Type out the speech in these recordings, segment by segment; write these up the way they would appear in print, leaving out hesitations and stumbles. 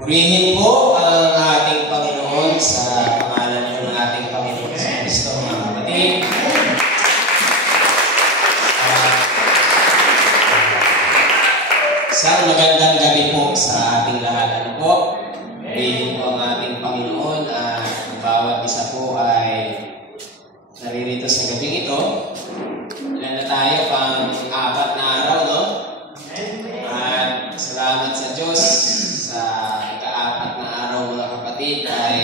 Purihin po ang ating Panginoon sa pangalan ng ating Panginoon sa Kristo, mga kapatid. Isang magandang gabi po sa ating lahat. Ano po? Purihin po ang ating Panginoon at bawat isa po ay naririto sa gabing ito. Ilan na tayo? Pang-4 na araw, no? At salamat sa Diyos sa ika-4 na araw, mga kapatid, ay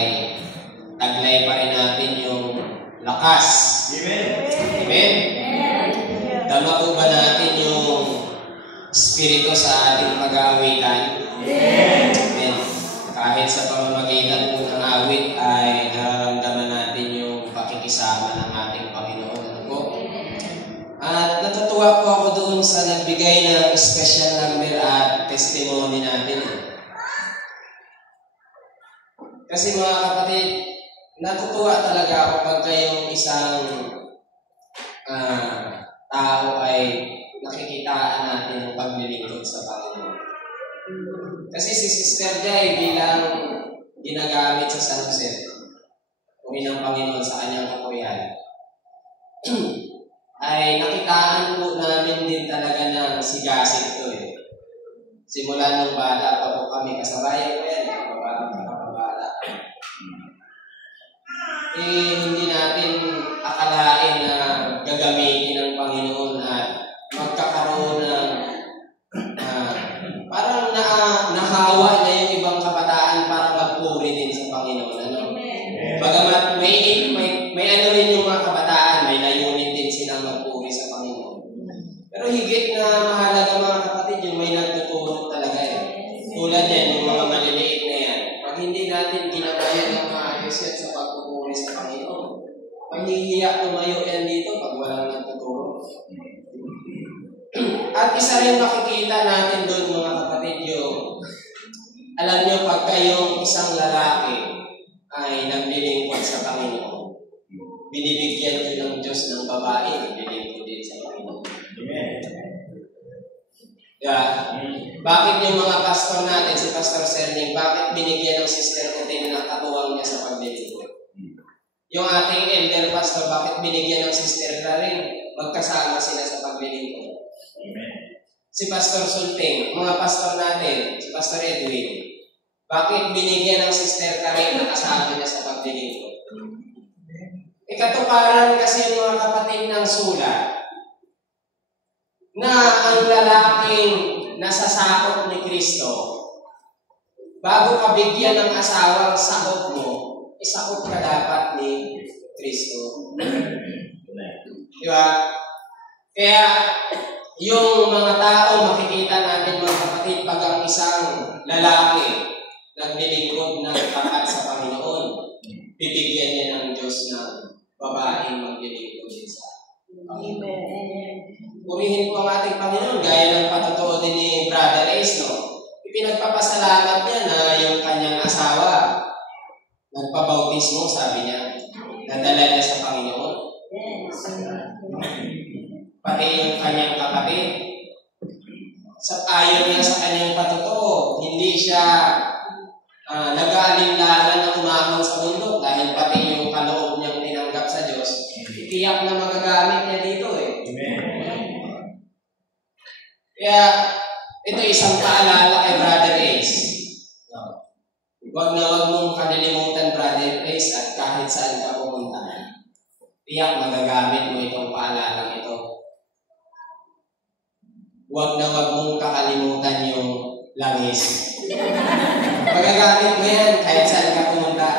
taglay pa rin natin yung lakas. Amen? Amen? Tama po ba natin yung Espiritu sa ating pag-aawitan? Amen. Kahit sa pamamagitan po ng awit ay nararamdaman natin yung pakikisama ng ating Panginoon. Ano po? At natutuwa po ako doon sa nagbigay ng special number at testimony natin. Kasi mga kapatid, natutuwa talaga ako pag kayong isang tao ay nakikitaan natin ang paglilingkod sa Panginoon. Kasi si Sister Jai bilang ginagamit sa San Jose, Uwi ng Panginoon sa kanyang kapuyan, ay nakitaan po namin din talaga ng sigasig ito eh. Simula nung bata pa po kami, kasabayan ko yan, kapabata. Hindi natin akalain na gagamitin ng Panginoon at magkakaroon ng parang nahawa na yung ibang kabataan para magpuri din sa Panginoon. Ano? Bagamat may ano rin yung mga kabataan, may layunin din silang magpuri sa Panginoon. Pero higit na mahalaga, mga kapatid, yung may nagtuturo talaga eh. Tulad yan, yung mga maliliit na yan. Pag hindi natin ginabayan ng maayos yan sa pagpupuri sa Panginoon, maghihiya tumayo yan dito pag walang nagtuturo. At isa rin makikita natin doon, mga kapatid, yung alam nyo, pag kayong isang lalaki ay naglilingkod sa Panginoon, binibigyan din ng Diyos ng babae, naglilingkod din sa Panginoon. Yeah. Bakit yung mga pastor natin, si Pastor Serling, bakit binigyan ng Sister Otin ng katuwang niya sa paglilingkod? Yung ating elder pastor, bakit binigyan ng Sister Clarin? Magkasama sila sa paglilingkod. Si Pastor Sulting, mga pastor natin, si Pastor Edwin, bakit binigyan ng Sister Karen na kasama niya sa paglilingkod? Katuparan kasi yung mga kapatid ng sulat na ang lalaking nasasakop ni Kristo, bago ka bigyan ng asawang sakop mo, isakop ka dapat ni Kristo. Diba? Kaya, yung mga tao, makikita natin, mga kapatid, pag ang isang lalaki naglilingkod ng tapat sa Panginoon, bibigyan niya ng Diyos ng babaeng maglilingkod din sa Panginoon. Purihin po ang ating Panginoon, gaya ng patotoo din ni Brother Ace, no? Ipinagpapasalamat niya na yung kanyang asawa nagpabautismo, sabi niya, nadala niya sa Panginoon. Pati yung kanyang kapatid, ayon niya sa kanyang patotoo, hindi siya nag-aalinlangan na umahon sa mundo dahil pati yung kaloob niyang tinanggap sa Diyos, itiyak na magagamit niya dito eh. Amen. Kaya, ito isang paalala kay Brother Ace. Huwag na huwag mong kalilimutan, Brother Ace, at kahit saan ka pumunta, tiyak magagamit mo itong paalalang ito. Huwag na huwag mong kakalimutan yung langis. Magagamit mo yan kahit saan ka pumunta.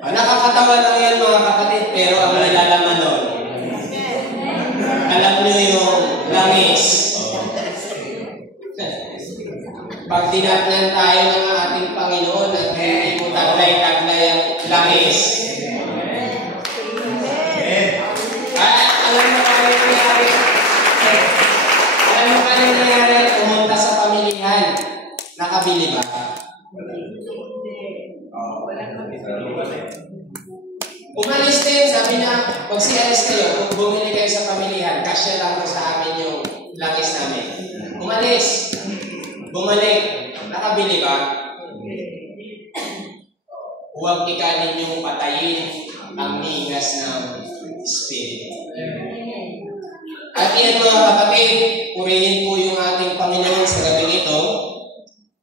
Nakakatawa lang yan, mga kapatid, pero ang nalalaman nun, alam nyo yung langis. Pag dinatnan tayo ng ating Panginoon at hindi mo taglay-taglay ang langis, alam mo kami nangyari? Alam mo kami nangyari? Pumunta sa pamilihan. Nakabili ba? Umalis din, sabi na, pag sialis kayo, kung bumili kayo sa pamilihan, kasya lang sa amin yung langis namin. Umalis. Bumalik. Nakabili ba? Huwag ikaw ninyong patayin ang migas ng Espiritu. At yan mga kapatid, purihin po yung ating Panginoon sa gabi ito.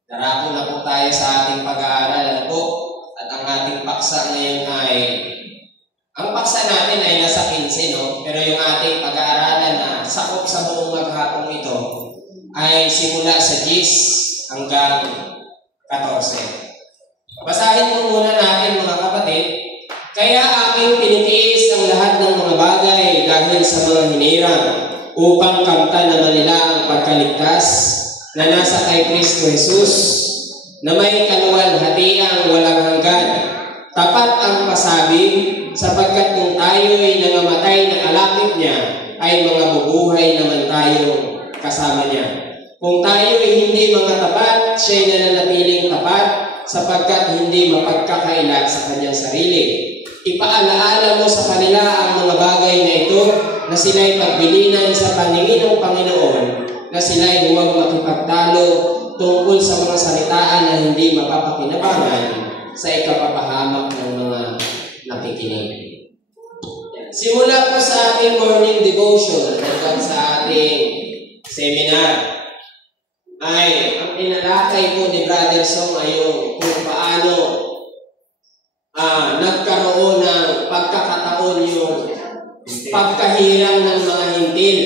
Darako na po tayo sa ating pag-aaral po. At ang ating paksa ngayon ay, ang paksa natin ay nasa 15, no? Pero yung ating pag-aaralan na sakop sa buong maghapong ito ay simula sa 10 hanggang 14. Basahin po muna natin mga kapatid. Kaya aking tinitiis ang lahat ng mga bagay dahil sa mga hinirang upang kamtan nila ang pagkaligtas na nasa kay Kristo Jesus na may kaluwalhatiang walang hanggan. Tapat ang pasabi sapagkat kung tayo'y nangamatay na alakip niya ay mga bubuhay naman tayo kasama niya. Kung tayo'y hindi mga tapat, siya'y nananatiling tapat sapagkat hindi mapagkakaila sa kanyang sarili. Ipaalaala mo sa kanila ang mga bagay na ito na sila'y pagbilinan sa paningin ng Panginoon, na sila'y huwag makipagtalo tungkol sa mga salitaan na hindi mapapakinabangan sa ikapapahamak ng mga nakikinig. Simula po sa ating morning devotion hanggang sa ating seminar, ay ang tinalakay po ni Brother Song ay yung kung paano nagkaroon ng pagkakataon yung pagkahirang ng mga hintil.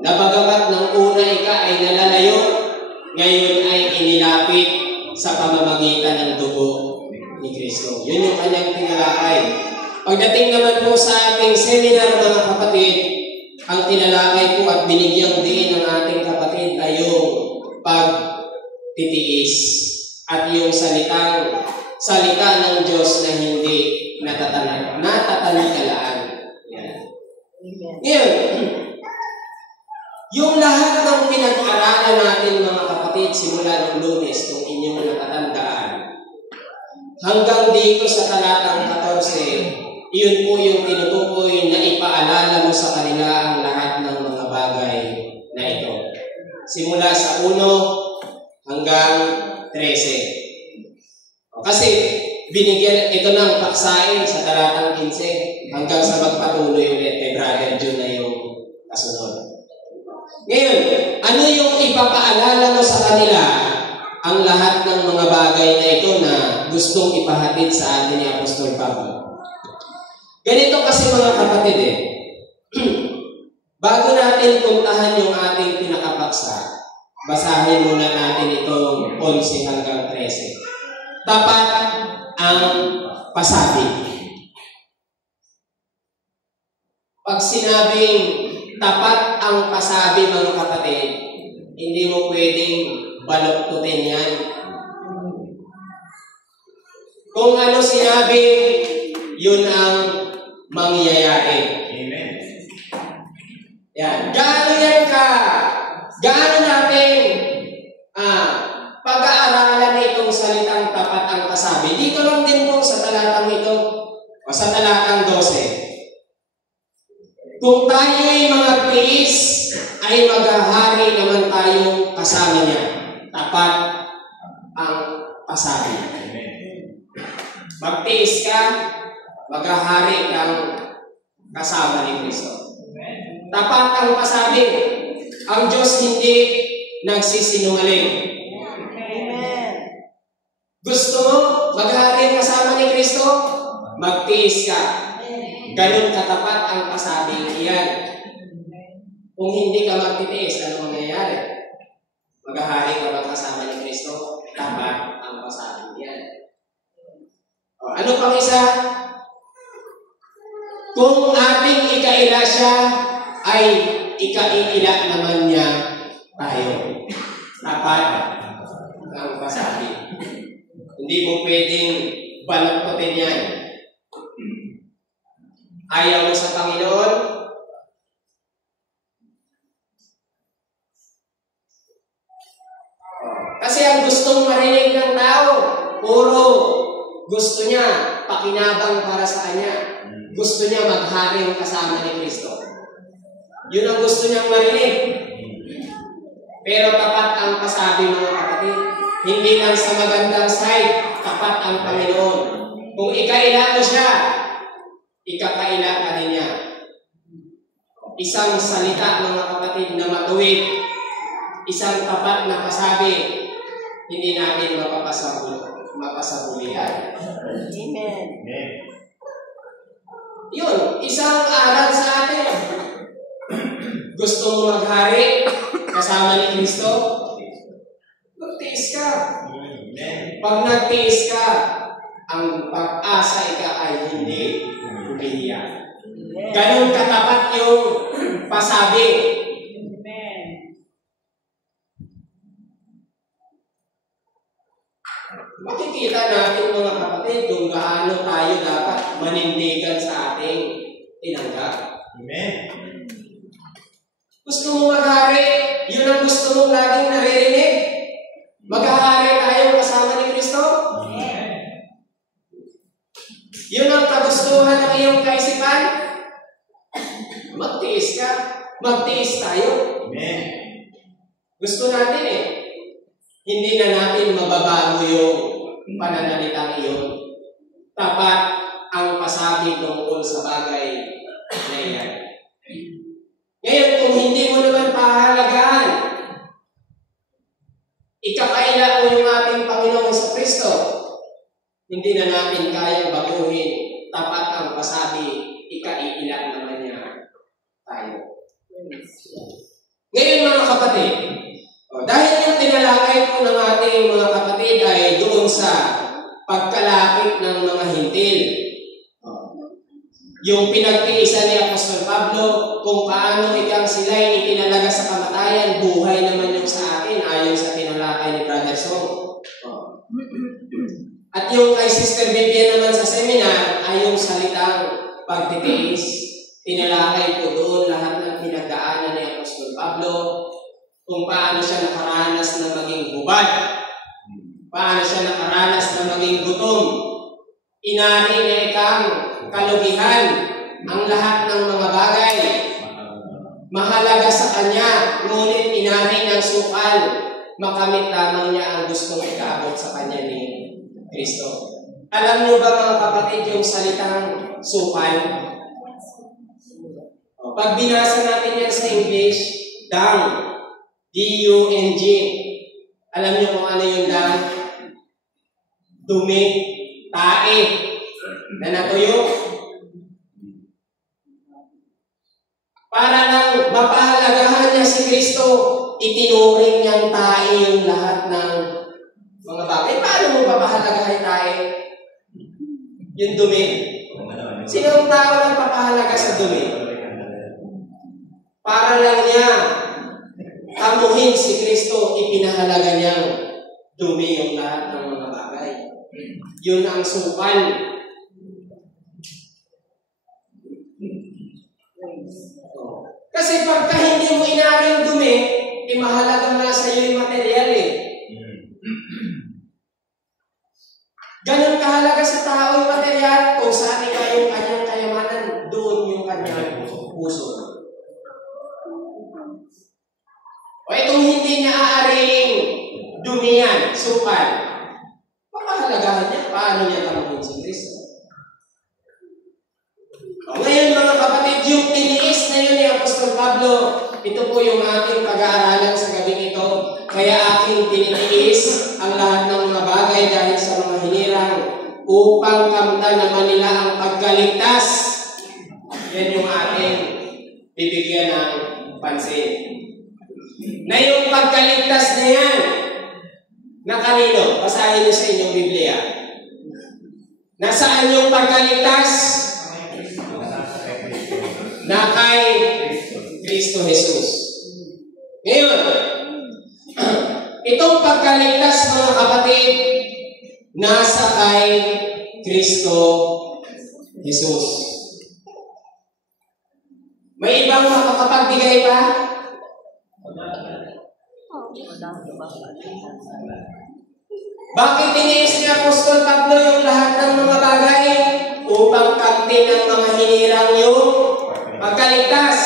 Nabagamat ng una ika ay nalalayo, ngayon ay inilapit sa pamamagitan ng dugo ni Kristo. Yun yung kanyang tinalakay. Pagdating naman po sa ating seminar mga kapatid, ang tinalakay po at binigyang diin ng ating kapatid ay yung pagtitiis at yung salita ng Diyos na hindi natatangkalaan. Ngayon, yung lahat ng pinag-aralan natin mga kapatid simula ng Lunes, kung inyong natatandaan, hanggang dito sa talatang 14, iyon po yung tinutukoy na ipaalala mo sa kanila ang lahat ng mga bagay na ito. Simula sa 1 hanggang 13. Kasi binigyan ito ng paksain sa talatang 15 hanggang sa magpatuloy ulit kay Brother Jun na yung kasunod. Ngayon, ano yung ipapaalala mo sa kanila ang lahat ng mga bagay na ito na gustong ipahatid sa atin ni Apostol Pablo? Ganito kasi mga kapatid bago natin puntahan yung ating pinakapaksa, basahin muna natin itong 11 hanggang 13. Tapat ang pasabi. Pag sinabing tapat ang pasabi mga kapatid, hindi mo pwedeng baluktutin yan. Kung ano sinabi, yun ang mangyayari. Amen. Yan. Gaano yan ka? Gaano natin pag-aaralan itong salitang tapat ang pasabi? Dito lang din po sa talatang ito o sa talatang 12. Kung tayo'y mga tiis, ay maghahari naman tayong kasama niya. Tapat ang pasabi. Magtiis ka, maghahari kang kasama ni Kristo. Tapat ang pasabi. Ang Diyos hindi nagsisinungaling. Gusto mo maghahari kasama ni Kristo? Magtiis ka. Ganun katapat ang pasabi iyan. Kung hindi ka magtitiis, ano mangyayari? Maghahari ka ba kasama ni Kristo? Tapat ang pasabi iyan. Ano pang isa? Kung ating ikaila siya, ay ikaila naman niya tayo. Tapat ang pasabi. Hindi mo pwedeng baluktutin yan. Ayaw mo sa Panginoon? Kasi ang gustong marinig ng tao, puro gusto niya pakinabang para sa Kanya. Gusto niya magharing kasama ni Kristo. Yun ang gusto niyang marinig. Pero tapat ang pasabi, mga kapatid. Hindi lang sa magandang side, tapat ang Panginoon. Kung ikaila mo siya, ikakaila ka rin niya. Isang salita, mga kapatid, na matuwid, isang tapat na pasabi, hindi natin mapasabulian. Amen. Yun, isang aral sa atin. Gusto mo maghari kasama ni Kristo? Magtiis ka. Pag nagtiis ka, ang pag-asa ika ay hindi humihiya. Ganun katapat yung pasabi. Makikita natin, mga kapatid, kung gaano tayo dapat manindigan sa ating tinanggap. Amen. Gusto mo maghari, yun ang gusto mong laging naririnig. Maghahari tayo kasama ni Kristo. Yun ang kagustuhan ng iyong kaisipan. Magtiis ka. Magtiis tayo. Amen. Gusto natin hindi na natin mababago yung pananalitang iyon. Tapat ang pasabi tungkol sa bagay na iyan. Ngayon, kung hindi mo naman pahalagahan, ikakaila mo yung ating Panginoong Jesucristo, hindi na natin kayang baguhin. Tapat ang pasabi, ikaiilan naman niya tayo. Ngayon, mga kapatid, dahil yung tinalakay po ng ating mga kapatid ay doon sa pagkalapit ng mga hintil. Yung pinagtiisan ni Apostol Pablo kung paano ikang sila'y itinalaga sa kamatayan, buhay naman yung sa akin ayon sa tinalakay ni Brother Song. At yung kay Sister Vivian naman sa seminar ay yung salitang pagtitiis. Tinalakay po doon lahat ng pinagdaanan ni Apostol Pablo, kung paano siya nakaranas na maging hubad, paano siya nakaranas na maging gutom, inari niya ikang kalugihan ang lahat ng mga bagay. Mahalaga sa kanya, ngunit inari niyang sukal, makamit lamang niya ang gustong ikaabot sa kanya ni Kristo. Alam niyo ba, mga kapatid, yung salitang sukal? Pag binasa natin yan sa English, dung. D-U-N-G. Alam niyo kung ano yung dung? Dumi, tae, na natuyo. Para lang mapahalagahan niya si Kristo, itinuring niyang tae yung lahat ng mga bagay. Paano mo papahalagahan tae? Yung dumi. Sino ang tao na papahalaga sa dumi? Para lang niya tamuhin si Kristo, ipinahalaga niyang dumi yung lahat ng mga bagay. Yun ang sukal. Kasi pagka hindi mo inaring dumi, mahalaga nga sa iyo yung material Ganon kahalaga sa tao yung material, kung saan ika yung kanyang kayamanan, doon yung kanyang puso. O itong hindi niya aariing dumiyan, sukal, papahalagahan niya, paano niya tamuhin si Kristo? Ngayon, mga kapatid, yung tiniis na yun ni Apostol Pablo, ito po yung ating pag-aaralan sa gabing ito. Kaya aking tinitiis ang lahat ng mga bagay dahil sa mga hinirang upang kamtan naman nila ang pagkaligtas. Yan yung ating bibigyan ng pansin. Na yung pagkaligtas na yan, na kanino? Basahin niyo sa inyong Biblia. Nasaan yung pagkaligtas? Na kay Kristo Jesus. Ngayon, itong pagkaligtas, mga kapatid, nasa kay Kristo Jesus. May ibang makakapagbigay pa? Bakit tiniis ni Apostol Pablo yung lahat ng mga bagay? Upang kamtin ng mga hinirang yung pagkaligtas.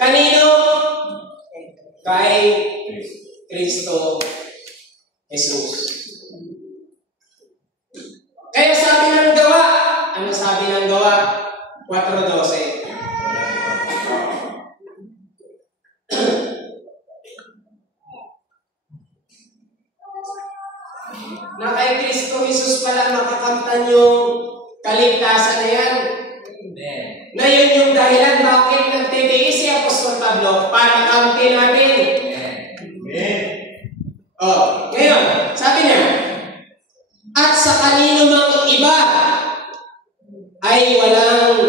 Kanino? Kay Kristo Jesus. Kaya sabi ng gawa, ano sabi ng gawa? 4:12. Na kay Kristo Jesus pala makakamtan yung kaligtasan na yan. Na yun yung dahilan bakit nagtitiis si Apostol Pablo para kamtin natin. Ngayon, sabi niya, at sa kanino mang iba ay walang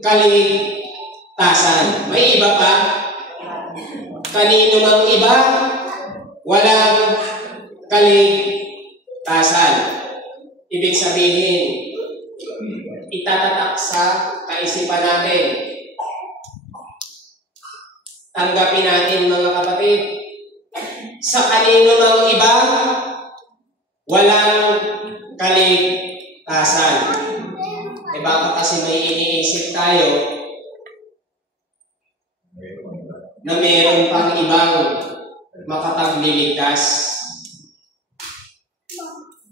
kaligtasan. May iba pa? Kanino mang iba, walang kaligtasan. Ibig sabihin, itatatak sa kaisipan natin. Tanggapin natin mga kapatid, sa kanino mang iba, walang kaligtasan. Baka kasi may iniisip tayo na mayroon pang ibang makapagligtas.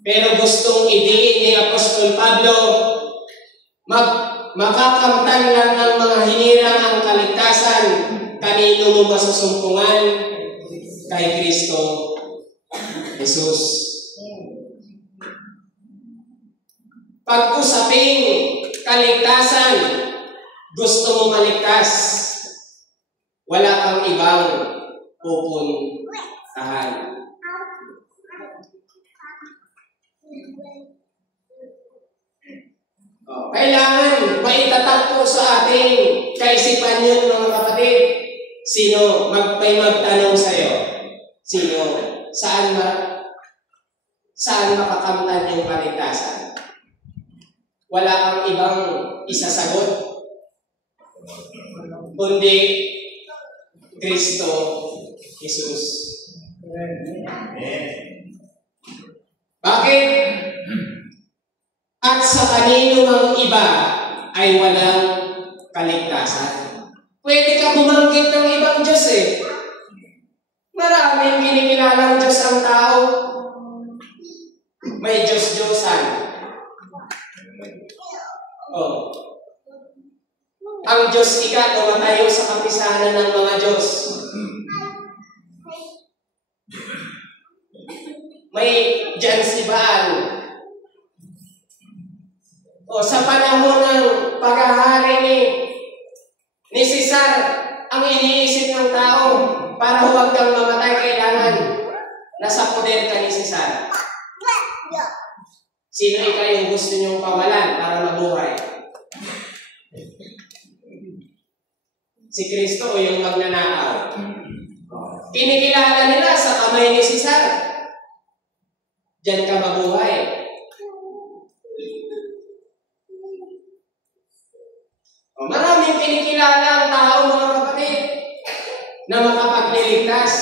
Pero gustong idiin ni Apostol Pablo, makakamtan lang ng mga hinirang ang kaligtasan. Kanino mo masusumpungan? Kay Kristo Jesus. Pag-usaping kaligtasan, gusto mo maligtas, wala kang ibang pupuntahan. Kailangan maitatagpo sa ating kaisipan yun mga kapatid. Sino? May magtanong sa'yo. Sino? Saan makakamtan yung kaligtasan? Wala kang ibang isasagot kundi Kristo Jesus. Bakit? At sa kanino mang iba ay walang kaligtasan. Pwede ka bumanggit ng ibang Diyos eh. Maraming kinikilalang Diyos ang tao. May Diyos-Diyosan. Ang Diyos ika tumatayo sa kapisanan ng mga Diyos. May Diyos si Baal. Sa panahon ng paghahari ni Cesar, ang iniisip ng tao para huwag kang mamatay, kailangan nasa poder ka ni Cesar. Sino yung gusto niyong pawalan para mabuhay? Si Kristo o yung magnanakaw? Kinikilala nila sa kamay ni Cesar. Diyan ka mabuhay. Maraming kinikilala ang tao mga kapatid na makapagliligtas.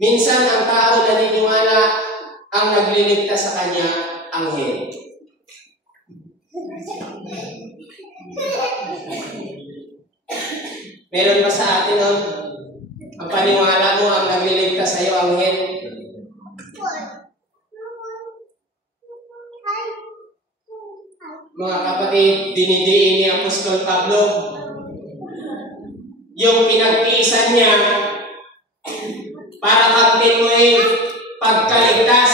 Minsan ang tao naniniwala ang nagliligtas sa kanya anghel. Meron ba sa atin ang paniwala mo ang nagliligtas sa iyo anghel? Mga kapatid, dinidiin ni Apostol Pablo yung pinagtiisan niya para kamtin mo pagkaligtas.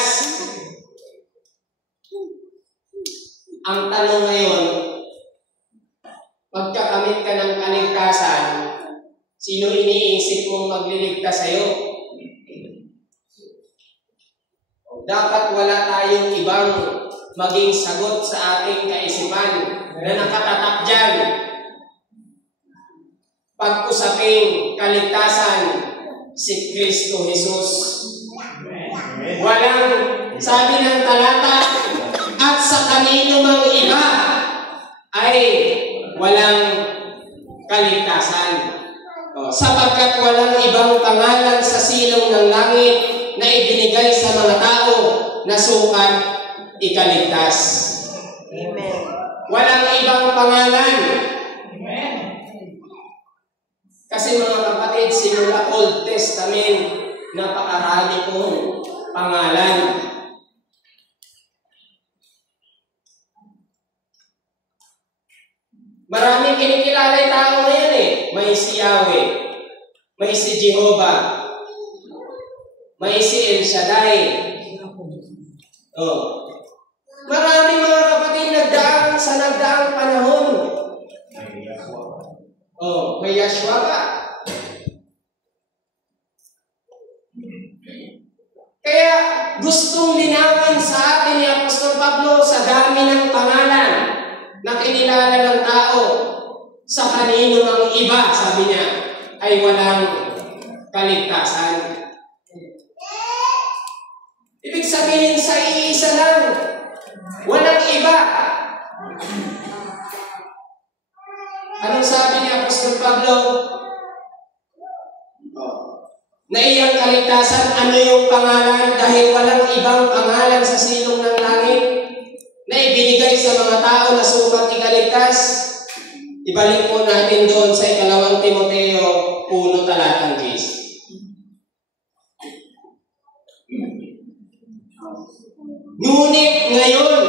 Ang tanong ngayon, pagkakamit ka ng kaligtasan, sino iniisip mong magliligtas sa'yo? Dapat wala tayong ibang maging sagot sa ating kaisipan na nakatatak dyan. Pag-usaping kaligtasan, si Kristo Jesus. Walang, sabi ng talata, at sa kanino mang iba ay walang kaligtasan. Sapagkat walang ibang pangalan sa silong ng langit na ibinigay sa mga tao na sukat ikaligtas. Amen. Walang ibang pangalan. Kasi mga kapatid, simula Old Testament, napakarami pong pangalan. Maraming kinikilala yung tao ngayon eh. May si Yahweh, may si Jehovah, may si El Shaddai. Oh. Maraming mga kapatid nagdaang sa nagdaang panahon. Oh, may Yahshua ka. Kaya gustong linawin sa atin ni Apostol Pablo sa dami ng pangalan na kinilala ng tao, sa kanino mang iba, sabi niya, ay walang kaligtasan. Ibig sabihin sa iisa lang, walang iba. Anong sabi ni Apostol Pablo? Na iyang kaligtasan, ano yung pangalan? Dahil walang ibang pangalan sa silong ng langit na ibinigay sa mga tao na sukat ikaligtas. Ibalik po natin doon sa 2 Timoteo 1 talatang 10. Ngunit ngayon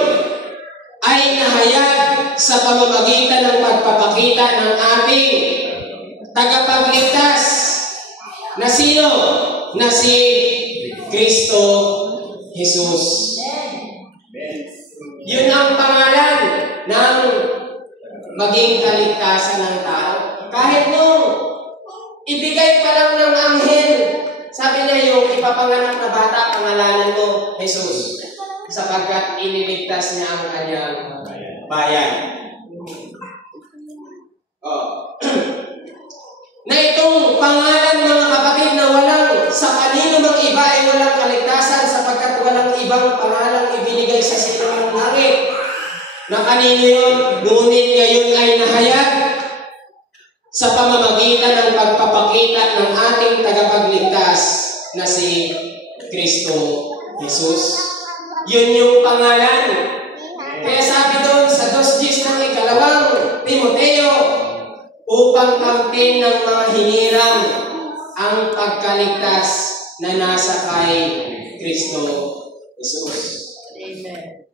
ay nahayag sa pamamagitan ng pagpapakita ng ating tagapagligtas na sino? Na si Kristo Jesus. Yun ang pangalan ng maging kaligtasan ng tao. Kahit nung ibigay pa lang ng anghel, sabi niya yung ipapanganak na bata, pangalanan mo, Jesus. Sapagkat iniligtas niya ang kanyang bayan. Oh. Na itong pangalan mga kapatid na walang sa kanino mang iba ay walang kaligtasan sapagkat walang ibang pangalang ibinigay sa silong ng langit. Na kanino yun? Ngunit ngayon ay nahayag sa pamamagitan ng pagpapakita ng ating tagapagligtas na si Kristo Jesus. Yun yung pangalan. Kaya sabi doon sa 2:10 ng 2 Timoteo, upang kamtin ng mga hinirang ang pagkaligtas na nasa kay Kristo Jesus. Amen.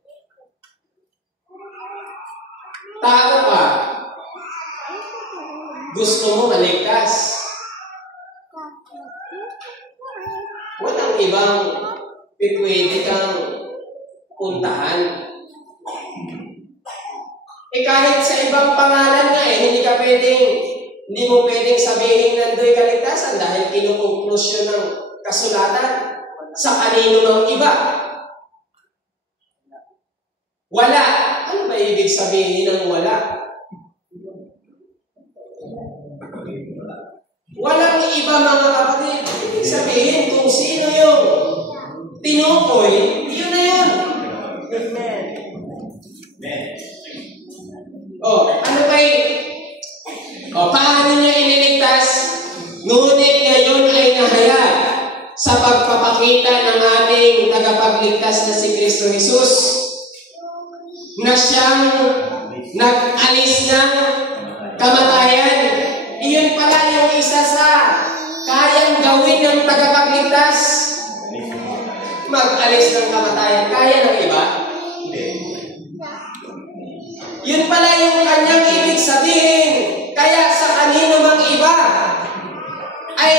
Tao ka, gusto mo maligtas. Walang ibang pwede kang puntahan. Kahit sa ibang pangalan nga hindi mo pwedeng sabihin nando'y kaligtasan dahil kinukonklusyon ng kasulatan sa kanino mang iba. Wala. Ano ba ibig sabihin ng wala? Walang iba mga kapatid. Ibig sabihin kung sino yung tinukoy, yun na yun. Amen. Ano paano niya iniligtas? Ngunit ngayon ay nahayag sa pagpapakita ng ating tagapagligtas na si Kristo Jesus na siyang nag-alis ng kamatayan. Iyon pala yung isa sa kayang gawin ng tagapagligtas. Mag-alis ng kamatayan. Kaya ng iba? Yun pala yung kanyang ibig sabihin. Kaya sa kanino mang iba ay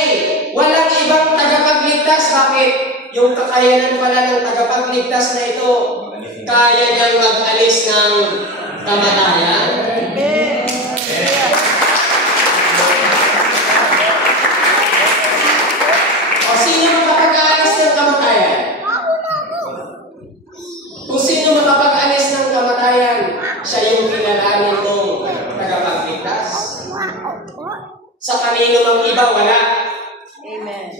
walang ibang tagapagligtas. Bakit? Yung kakayanan pala ng tagapagligtas na ito, kaya niyang mag-alis ng kamatayan. Amen. O sino makapag-alis ng kamatayan? Kung sino makapag-alis ng kamatayan, siya yung kilalanin mong tagapagligtas. Sa kanino mang iba, wala. Amen.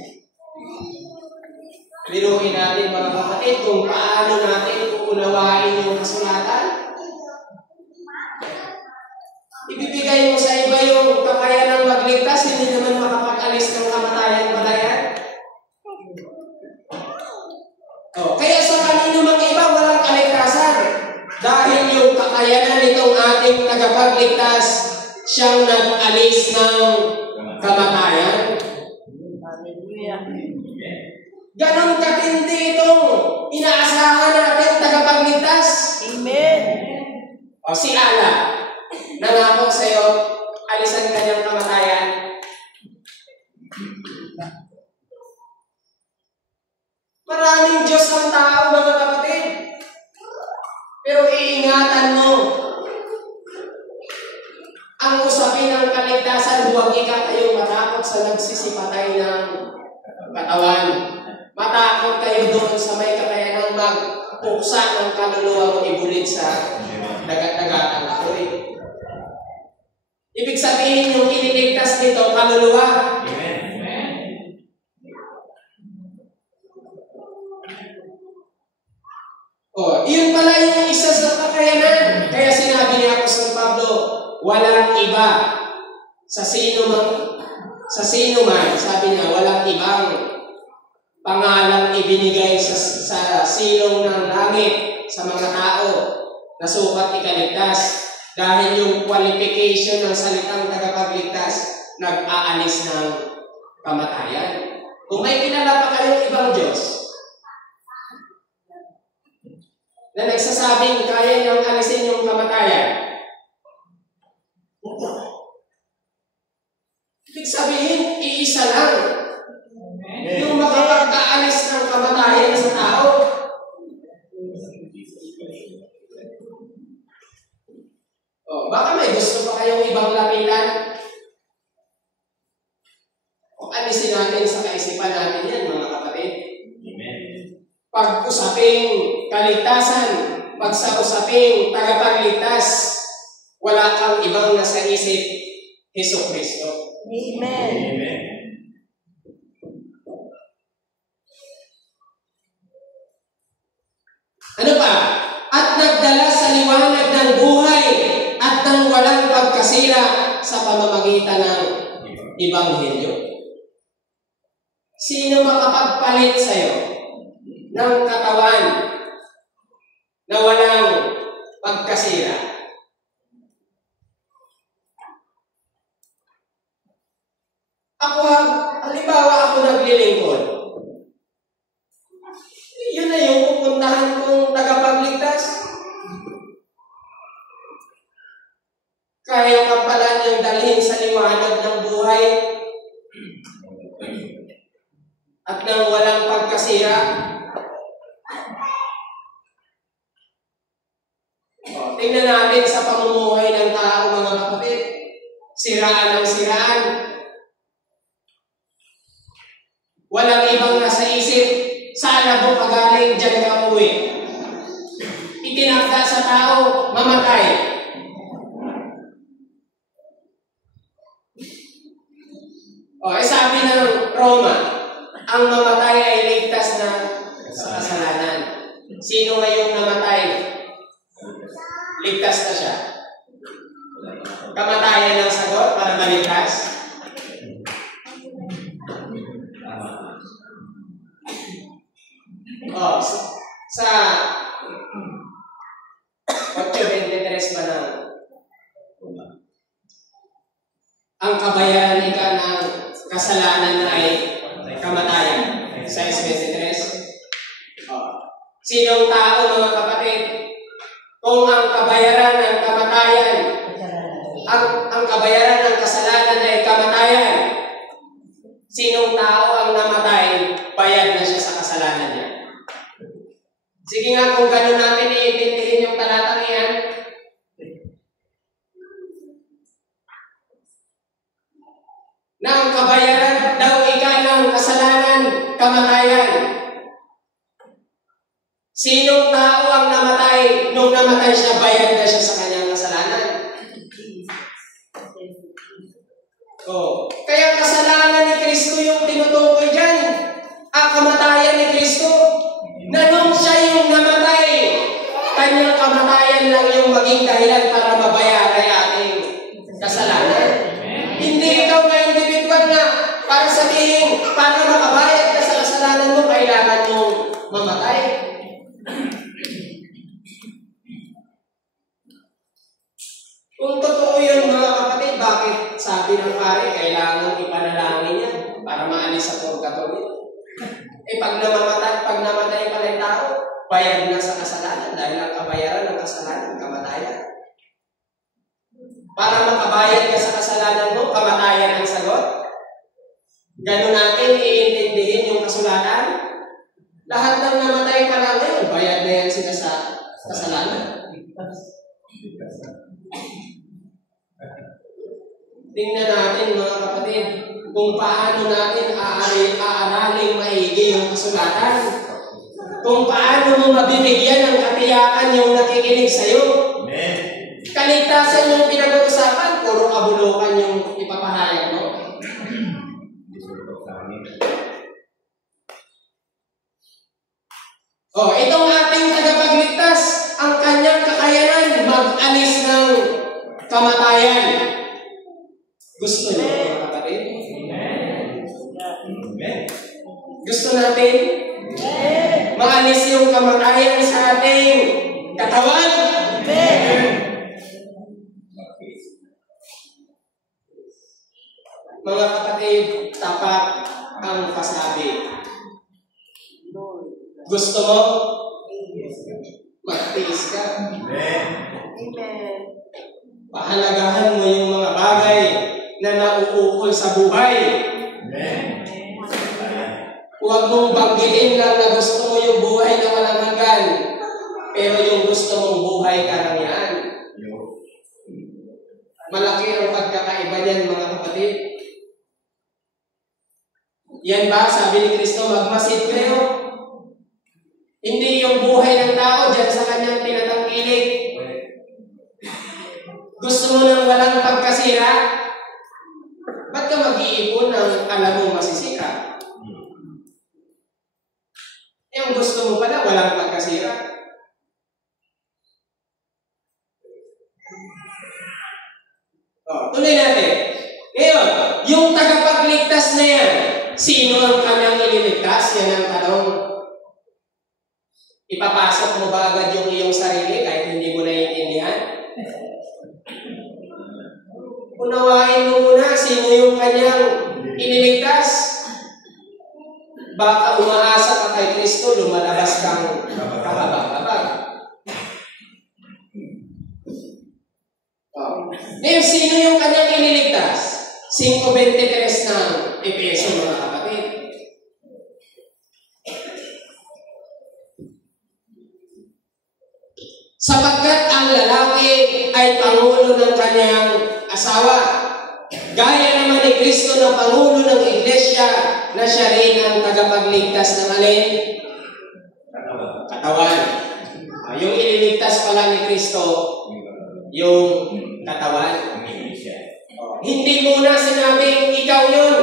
Biruin natin mga kapatid kung paano natin uunawain yung kasulatan. Ibibigay mo sa iba yung kakayanang magligtas, hindi naman makapag-alis ng kamatayan pala yan. Kaya sa kanino mang iba, walang kaligtasan. Dahil yung kamatayan nitong ating tagapagligtas, siyang nag-alis ng kamatayan. Hallelujah. Ganon katindi itong inaasahan natin tagapagligtas. Amen. O si Allah, nangako sa iyo, alisan kanyang kamatayan. Maraming Diyos ang tao, mga kapatid. Pero iingatan mo. Ang usapin ng kaligtasan, huwag kayong matakot sa nagsisipatay ng katawan. Matakot kayo doon sa may kakayanang magpuksa ng kaluluwa mo ibulit sa dagat-dagatan. Ibig sabihin yung iniligtas nito, kaluluwa. Iyon pala yung isa sa kakayanan. Kaya sinabi ni Apostol Pablo, walang iba sa sino man, sabi niya, walang ibang pangalang ibinigay sa silong ng langit sa mga tao na sukat ikaligtas dahil yung qualification ng salitang tagapagligtas nag-aalis ng kamatayan. Kung may kilala pa kayong ibang Diyos na nagsasabing kaya niyang alisin yung kamatayan, ibig sabihin, iisa lang yung makapag-aalis ng kamatayan sa tao. Baka may gusto pa kayong ibang lapitan. Alisin natin sa kaisipan natin yan, mga kapatid. Pag-usaping kaligtasan, pag-usaping tagapagligtas, wala kang ibang nasa isip, Jesucristo. Amen. Ano pa? At nagdala sa liwanag ng buhay at ng walang pagkasira sa pamamagitan ng Ebanghelyo. Sino makapagpalit sa'yo ng katawan na walang pagkasira? Halimbawa ako naglilingkod. Yun na yung pupuntahan kong tagapagligtas. Kaya ka pala niyang dalhin sa liwanag ng buhay at ng walang pagkasira. Tingnan natin sa pamumuhay ng tao, mga kapatid. Siraan ang siraan. Walang ibang nasa isip. Saan na po pagaling, dyan ka uwi. Itinakda sa tao, mamatay. Sabi ng Roma, ang mamatay ay ligtas na sa kasalanan. Sino ngayong namatay? Ligtas na siya. Kamatayan ang sagot para maligtas. Sa 8:23 ba na ang kabayaran ng kasalanan na ay kamatayan. Sa 6:23. Sinong tao, mga kapatid, kung ang kabayaran ng kamatayan, ang kabayaran ng kasalanan ay kamatayan, sinong tao ang namatay, bayad na siya sa kasalanan niya. Sige nga, kung gano'n natin iintindihin yung talatang iyan, na ang kabayaran daw ng kasalanan, kamatayan. Sinong tao ang namatay, nung namatay siya, bayad na siya sa kanyang kasalanan. Kaya kasalanan ni Kristo yung tinutukoy dyan. Ang kamatayan ni Kristo, na nung siya yung namatay, kanyang kamatayan lang yung maging dahilan para mabayaran ating kasalanan. Hindi ikaw na individual na para sabihin, para makabayad ka sa kasalanan mo, kailangan mong mamatay. Kung totoo yun mga kapatid, bakit sabi ng pare, kailangan ipanalangin yan para maalis sa purgatorio? Pag namatay pala yung tao, bayad na sa kasalanan dahil ang kabayaran ng kasalanan, kamatayan. Para makabayad ka sa kasalanan mo, kamatayan ang sagot. Ganun natin iintindihin yung kasulatan. Lahat ng namatay pa lang ngayon, bayad na yan sila sa kasalanan. Tingnan natin mga kapatid, kung paano natin aaralin maigi yung kasulatan. Kung paano mo mabibigyan ng katiyakan yung nakikinig sa'yo. Kaligtasan yung pinag-uusapan, puro kabulukan yung ipapahayag mo. Itong ating tagapagligtas, ang kanyang kakayanan mag-alis ng kamatayan. Gusto niyo, mga kapatid? Amen. Gusto natin? Maalis yung kamatayan sa ating katawan? Amen. Mga kapatid, tapat ang pasabi. Gusto mo? Magtiis ka. Amen. Pahalagahan mo yung mga bagay na nauukol sa buhay. Amen. Huwag mong banggitin lang na gusto mo yung buhay na walang hanggan, pero yung gusto mong buhay karamihan. Malaki ang pagkakaiba niyan, mga kapatid. Yan ba, sabi ni Kristo, magmasid kayo? Hindi yung buhay ng tao dyan sa kanyang tinatangkilik. Gusto mo nang walang pagkasira? Ba't ka mag-iipon ng alam mo masisira? Yung gusto mo pala, walang pagkasira. Tuloy natin. Ngayon, yung tagapagligtas na yan, sino ang kanyang ililigtas? Yan ang tanong. Ipapasok mo ba agad yung iyong sarili kahit hindi mo naiintindihan? Unawain mo muna sino yung kanyang iniligtas. Baka umaasa ka kay Kristo, lumalabas kang kababag-abag. Ngayon, sino yung kanyang iniligtas? 5:23 ng Efeso, mga kapatid. Sapagkat ang lalaki ay pangulo ng kanyang asawa, gaya naman ni Kristo na pangulo ng iglesia, na siya rin ang tagapagligtas ng alin? Katawan. Yung ililigtas pala ni Kristo, yung katawan. Hindi muna sinabing ikaw yun.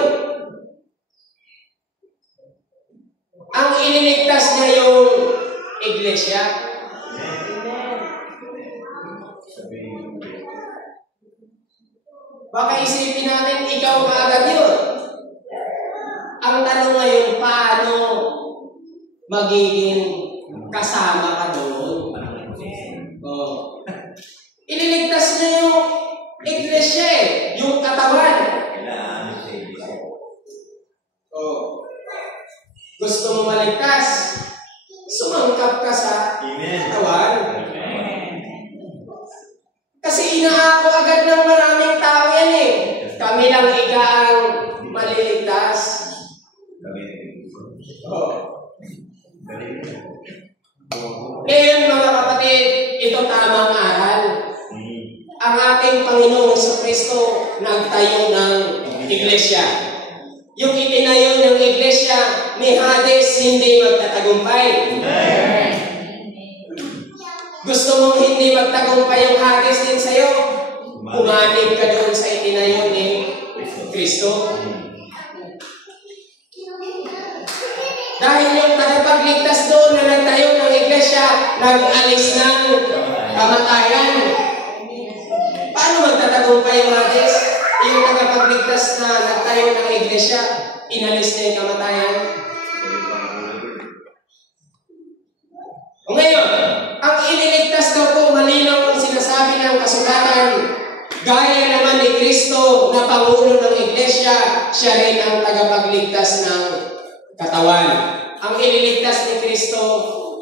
Ang ililigtas niya yung iglesia. Baka isipin natin, ikaw kaagad yun. Ang tanong ngayon, paano magiging kasama ka doon? Ililigtas niya yung iglesia, yung katawan. Gusto mo maligtas? Sumangkap ka sa katawan. Kasi inaako agad ng maraming tao yan eh. Kami lang ika ang maliligtas. Ngayon mga kapatid, ito tamang aral. Ang ating Panginoong Jesucristo nagtayo ng iglesia. Yung itinayo ng iglesia ni Hades hindi magtatagumpay. Gusto mong hindi magtagumpay yung Hades din sa'yo? Umanig ka doon sa itinayo ni Kristo. Dahil yung tagapagligtas doon na nagtayo ng iglesia, nag-alis ng kamatayan. Paano magtatagumpay yung Hades? Yung tagapagligtas na nagtayo ng iglesia, inalis niya yung kamatayan. Ngayon, ang ililigtas daw po, malinaw ang sinasabi ng kasulatan, Gaya naman ni Kristo na Pangulo ng Iglesia, siya rin ang tagapagligtas ng katawan. Ang ililigtas ni Kristo,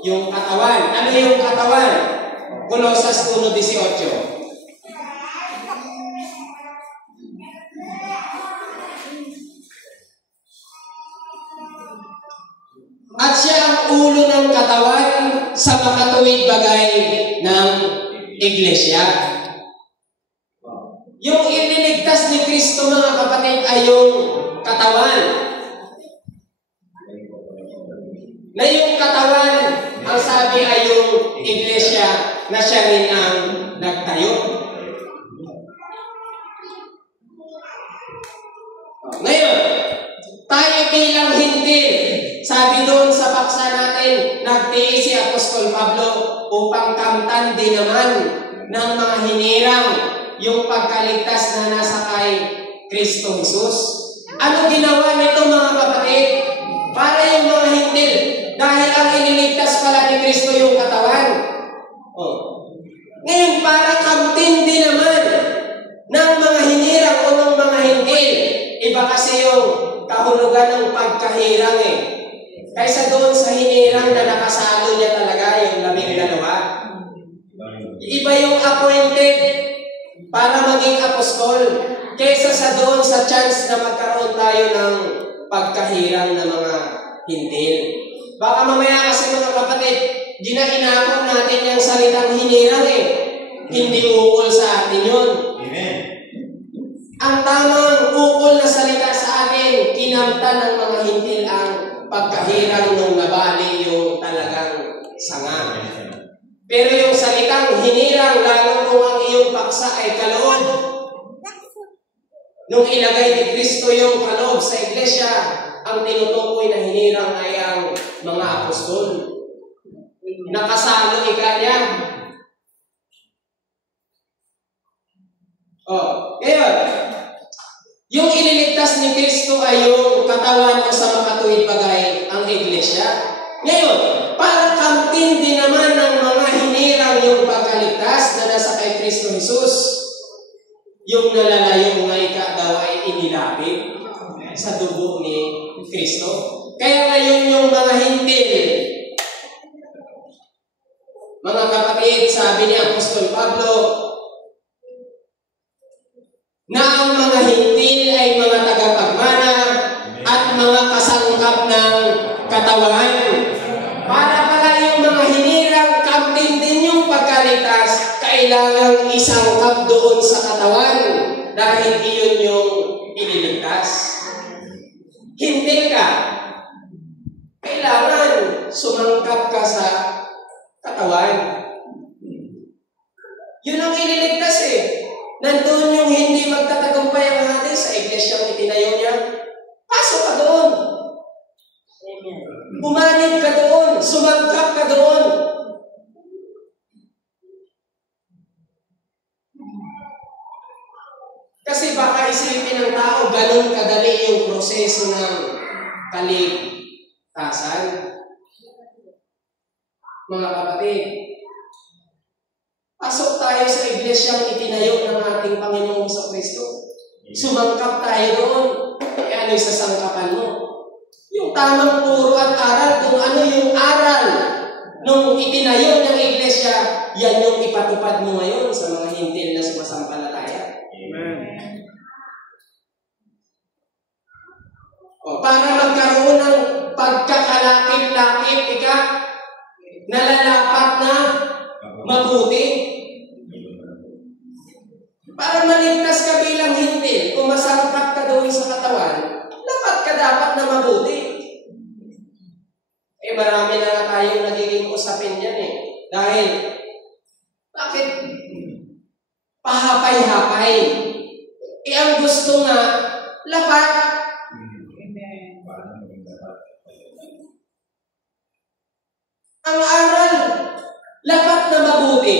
yung katawan. Ano yung katawan? Colosas 1:18. At siya ang ulo ng katawan sa makatuwid bagay ng Iglesia. Yung ililigtas ni Kristo, mga kapatid, ay yung katawan. Na yung katawan, ang sabi ay yung Iglesia na siya rin ang nagtayo. Ngayon, tayo bilang hintil, sabi doon sa paksa natin, nagtiis si Apostol Pablo upang kamtan din naman ng mga hinirang yung pagkaligtas na nasa kay Kristo Jesus. Ano ginawa nito, mga kapatid? Para yung mga hintil, dahil ang iniligtas pala ni Kristo yung katawan. Ngayon, para kamtin din naman ng mga hinirang o ng mga hintil. Iba kasi yung kahulugan ng pagkahirang kaysa doon sa hinirang na nakasalo niya talaga yung 12. Iba yung appointed para maging apostol kaysa sa doon sa chance na magkaroon tayo ng pagkahirang na mga hintil. Baka mamaya kasi, mga kapatid, ginainako natin yung salitang hinirang Hindi ukol sa atin yun. Amen. Ang tamang ukol na salita sa atin, kinamtan ng mga hintil ang pagkahirang nung nabali yung talagang sanga. Pero yung salitang hinirang, lalo kung ang iyong paksa ay kaloob, nung ilagay ni Kristo yung kaloob sa iglesia, ang tinutukoy na hinirang ay ang mga apostol. Nakasalo ikanya. Ngayon, yung ililigtas ni Kristo ay yung katawan mo sa makatuwid bagay, ang iglesia. Ngayon, para kamtin din naman ng mga hinirang yung pagkaligtas na nasa kay Kristo Jesus, yung nalalayong nga daw ay inilapit sa dugo ni Kristo. Kaya ngayon yung mga hintil, mga kapatid, sabi ni Apostol Pablo, na ang mga hintil ay mga tagapagmana at mga kasangkap ng katawan. Para pala yung mga hinirang kamtin din yung pagkaligtas, kailangang isangkap doon sa katawan dahil iyon yung ililigtas. Hintil ka, kailangan sumangkap ka sa katawan. Yun ang ililigtas Nandun yung hindi magtatagumpay ang atin sa iglesyang itinayo niya. Pasok ka doon. Umanib ka doon. Sumangkap ka doon. Kasi baka isipin ng tao, ganun kadali yung proseso ng kaligtasan. Mga kapatid, pasok tayo sa iglesyang itinayo ng ating Panginoong sa Kristo. Sumangkap tayo doon. Kaya ano yung sasangkapan mo? Yung tamang puro at aral, kung ano yung aral nung itinayo ng iglesia, yan yung ipatupad mo ngayon sa mga hintil na sumasampalataya. Amen. Para magkaroon ng pagkakalapit-lapit, nalalapat na mabuti. Para maligtas ka bilang hintil, kung masangkap ka doon sa katawan, dapat ka dapat na mabuti. Marami na nga tayong nagiging usapin dyan Dahil, bakit pahapay-hapay? Ang gusto nga, lapat. Ang aral, lapat na mabuti.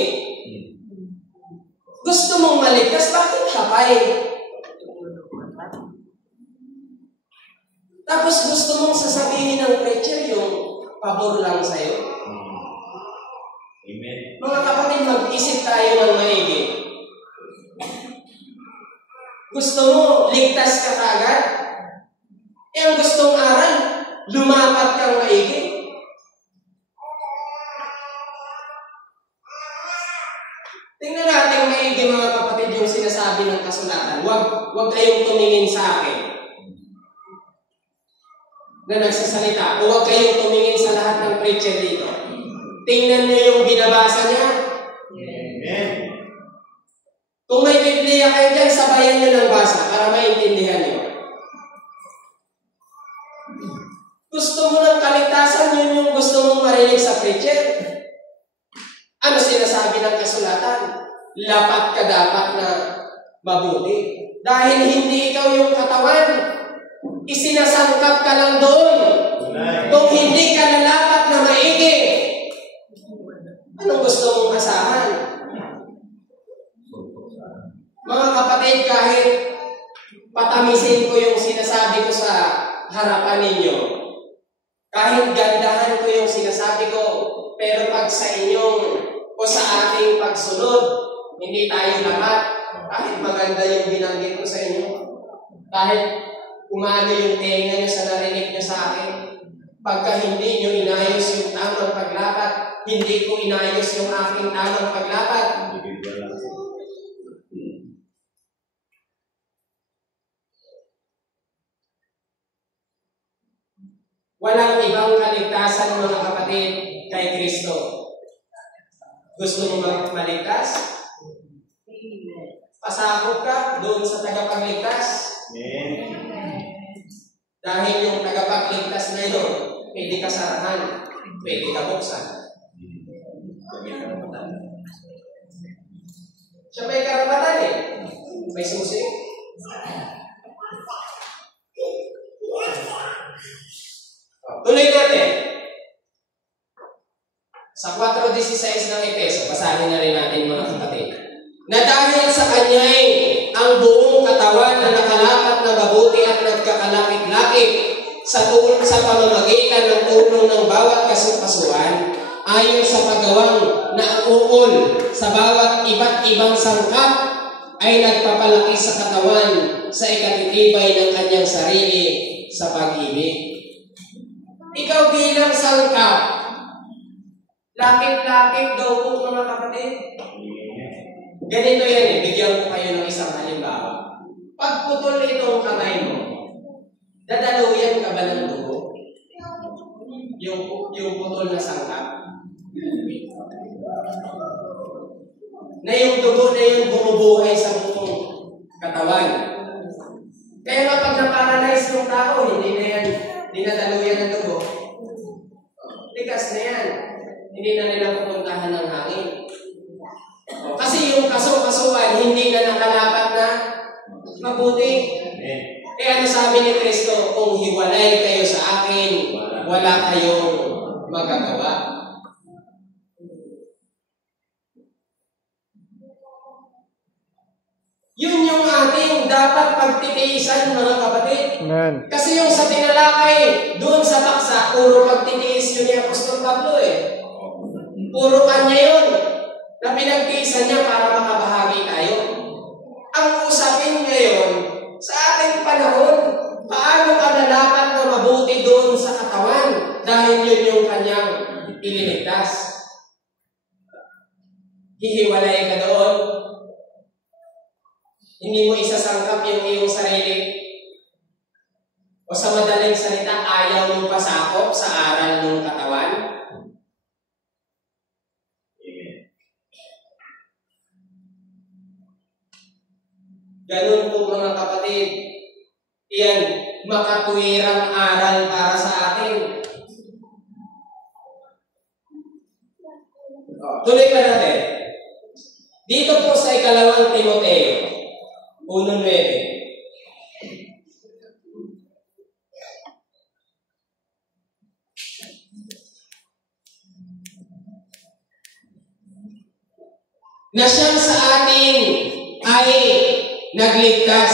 Gusto mong maligtas, bakit hapay? Tapos gusto mong sasabihin ng preacher yung pabor lang sa'yo. Amen. Mga kapatid, mag-isip tayo ng maigi. Gusto mo, ligtas ka kaagad? Eh, ang gustong aral, lumapat kang maigi. Tingnan natin maigi mga kapatid yung sinasabi ng kasulatan. Huwag kayong tumingin sa akin na nagsasalita. O huwag kayong tumingin sa lahat ng preacher dito. Tingnan niyo yung binabasa niya. Amen. Kung may Biblia kayo dyan, sabayan niyo ng basa para maintindihan niyo. Gusto mo ng kaligtasan, yun yung gusto mong marinig sa preacher. Ano sinasabi ng kasulatan? Lapat ka dapat na mabuti. Dahil hindi ikaw yung katawan, isinasangkap ka lang doon. Kung hindi ka lalapat na maigi, anong gusto mong asahan? Mga kapatid, kahit patamisin ko yung sinasabi ko sa harapan ninyo, kahit gandahan ko yung sinasabi ko, pero pag sa inyong o sa ating pagsunod, hindi tayo lahat, kahit maganda yung binanggit ko sa inyo, kahit umano yung tenga nyo sa narinig nyo sa akin, pagka hindi nyo inayos yung tamang paglapat, hindi ko inayos yung aking tamang paglapat, walang ibang kaligtasan mga kapatid kay Kristo. Gusto mo maligtas? Pasakop ka doon sa tagapagligtas. Dahil yung tagapagligtas na yun, pwede ka sarahan, pwede ka buksan. Siya may karapatan eh. May susi. Tuloy natin. Sa 4:16 ng Efeso, basahin na rin natin mga kapatid. Na dahil sa kanya'y ang buong katawan na nakalapat na mabuti at nagkakalapit-lapit sa pamamagitan ng tulong ng bawat kasukasuan, ayon sa paggawang na ang ukol sa bawat iba't ibang sangkap ay nagpapalaki sa katawan sa ikatitibay ng kanyang sarili sa pag-ibig. Ikaw bilang sangkap, lapit-lapit daw po mga kapatid. Ganito yan eh, bigyan ko kayo ng isang halimbawa. Pag putol itong kamay mo, dadaluyan ka ba ng dugo? Yung putol na sangkap? Na yung dugo na yun bumubuhay sa buong katawan. Kaya kapag na-paralyze yung tao, hindi na yan dinadaluyan ng dugo. Likas na yan. Hindi na nila pupuntahan ng hangin. Kasi yung kaso-kasuan, hindi na nakalapat na mabuti. Kaya ano sabi ni Kristo, kung hiwalay kayo sa akin, wala kayong magagawa. Yun yung ating dapat pagtitiisan mga kapatid. Amen. Kasi yung sa tinalakay, doon sa paksa, puro pagtitiis yun ni Apostol Pablo eh. Puro kanya yun na pinagtiisan niya para makabahagi tayo. Ang usapin ngayon, sa ating panahon, paano ka nalapat na mabuti doon sa katawan dahil yun yung kanyang ililigtas. Hihiwalay ka doon. Hindi mo isasangkap yung iyong sarili. O sa madaling salita, ayaw mong pasakop sa aral ng katawan. Ganun po mga kapatid. Iyan, makatuwirang aral para sa atin. Tuloy pa natin. Dito po sa 2 Timoteo 1:9. Na siyang sa atin ay nagligtas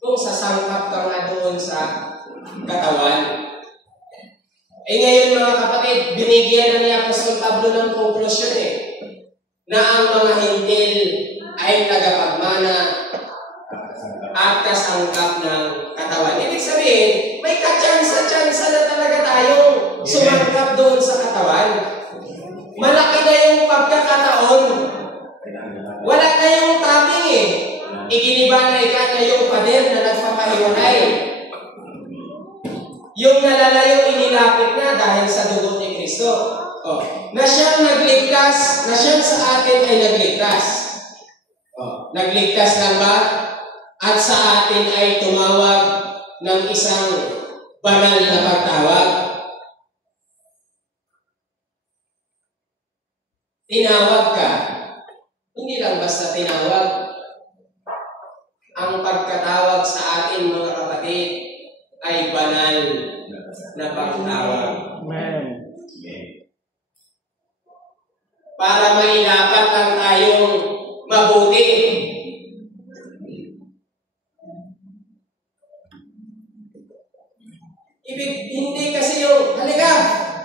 kung sasangkap ka nga doon sa katawan. Eh ngayon mga kapatid, binigyan na ni Apostol Pablo ng konklusyon eh, na ang mga Hintil ay tagapagmana at kasangkap ng katawan. Ibig sabihin, may katsansa-tsansa na talaga tayong sumangkap doon sa katawan. Malaki na yung pagkakataon. Wala na yung tapping eh. Iginibanay ka na yung pader na nagpapahiwalay. Yung nalalayo inilapit na dahil sa dugo ni Kristo. Na siyang nagligtas, na siyang sa atin ay nagligtas. Nagligtas lang ba? At sa atin ay tumawag ng isang banal na pagtawag. Tinawag ka. Hindi lang basta tinawag. Ang pagkatawag sa atin, mga kapatid, ay banal na pagtawag. Amen. Para mailapat lang tayong mabuti. Hindi kasi yung, halika,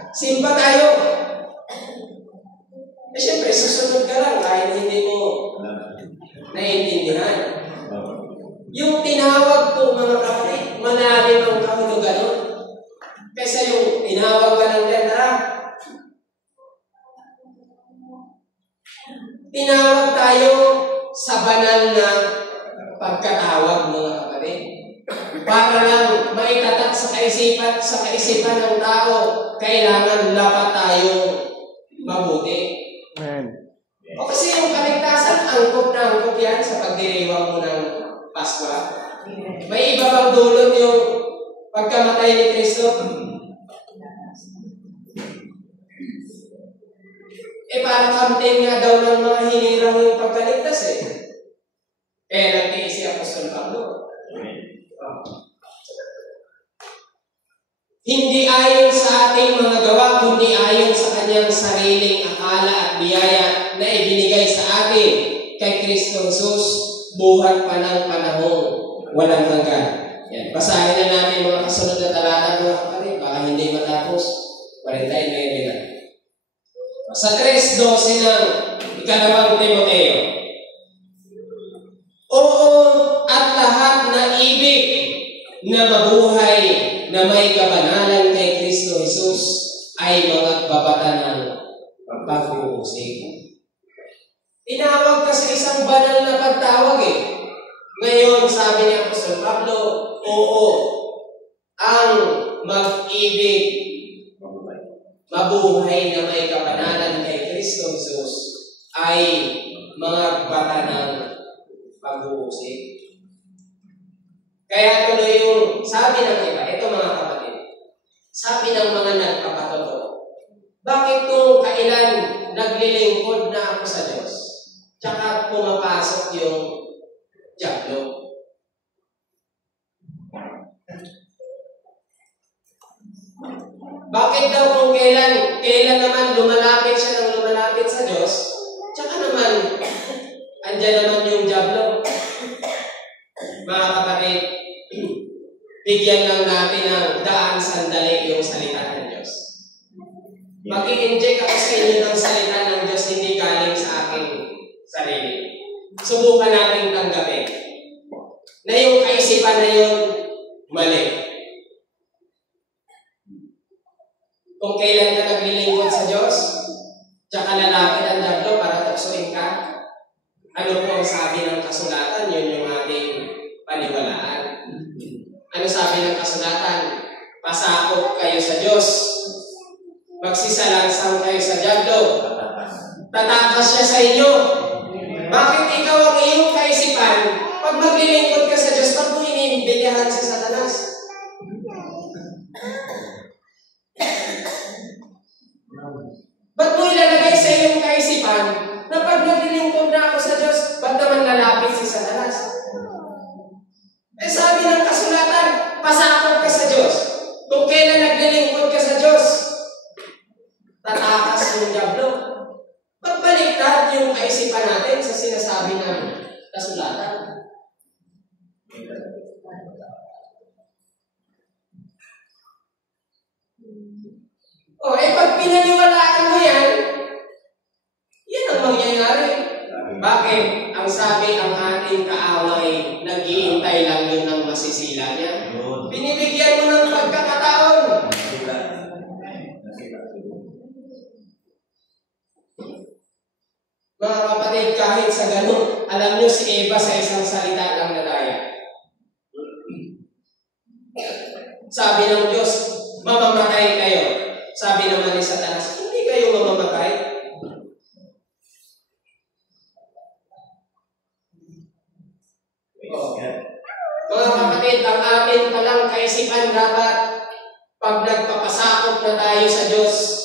simba tayo. Siyempre, susunod ka lang kahit hindi mo naiintindihan. Yung tinawag ko, mga kapatid, malalim ang kahulugan nun. Kaysa yung tinawag ka ng letra. Tinawag tayo sa banal na pagkatawag, mga kapatid. Para lang maitatak sa kaisipan ng tao, kailangan dapat tayong mabuti. Amen. O kasi yung kaligtasan, angkop na angkop yan sa pagdiriwang mo ng Pasko. May iba bang dulot yung pagkamatay ni Kristo? Parang kamting nga daw ng mga hinirang yung pagkaligtas eh. Kaya nagtiis si Apostol Pablo. Hindi ayon sa ating mga gawa, kundi ayon sa kanyang sariling akala at biyaya na ibinigay sa atin kay Kristo Jesus, buhat pa ng panahong walang hanggan. Yan. Basahin na natin mga kasunod na talata, mga kapatid, baka hindi matapos. 49 na. Sa 3:12 ng ikalawang Timoteo. Oo, at lahat na ibig na mabuhay na may kabanalan kay Kristo Jesus ay mga babata ng pag-uusig. Tinawag ka sa isang banal na pagtawag eh. Ngayon, sabi ni Apostol Pablo, oo, ang mag-ibig, mabuhay na may kabanalan kay Kristo Jesus ay mga bata ng pag-uusig. Kaya tuloy yung sabi ng iba, ito mga kapatid, sabi ng mga nagpapatotoo, bakit kung kailan naglilingkod na ako sa Diyos, tsaka pumapasok yung diablo? Bakit daw kung kailan naman lumalapit siya ng lumalapit sa Diyos, tsaka naman, andyan naman yung diablo? Mga kapatid, bigyan lang natin ng daan sandali yung salita ng Diyos. Mag-i-inject ako sa inyo ng salita ng Diyos, hindi galing sa aking sarili. Subukan natin tanggapin na yung kaisipan na yun, mali. Kung kailan ka naglilingkod sa Diyos, tsaka lalapit ang diablo para tuksoin ka, ano po ang sabi ng kasulatan? Yun yung ating paniwalaan. Ano sabi ng kasulatan? Pasakop kayo sa Diyos. Magsisalangsang kayo sa diablo. Tatakas siya sa inyo. Bakit ikaw ang iyong kaisipan, pag maglilingkod ka sa Diyos, pag mo iniimbigahan si Satanas? Ba't mo ilalagay sa iyong kaisipan na pag naglilingkod na ako sa Diyos, ba't naman lalapit si Satanas? Sabi ng kasulatan, pasakop ka sa Diyos. Kung kailan naglilingkod ka sa Diyos, tatakas yung diablo. Pagbaliktad yung kaisipan natin sa sinasabi ng kasulatan. Pag pinaniwalaan mo yan ang mangyayari. Bakit? Ang sabi, ang ating kaaway, naghihintay Sabay lang yun ng masisila niya. Yun. Binibigyan mo ng pagkakataon. Nasira. Nasira. Mga kapatid, kahit sa ganun, alam nyo si Eva sa isang salita lang nadaya. Sabi ng Diyos, mamamatay kayo. Sabi naman ni Satanas, hindi kayo mamamatay. Oh. Mga kapatid, ang atin palang kaisipan dapat pag nagpapasakop na tayo sa Diyos,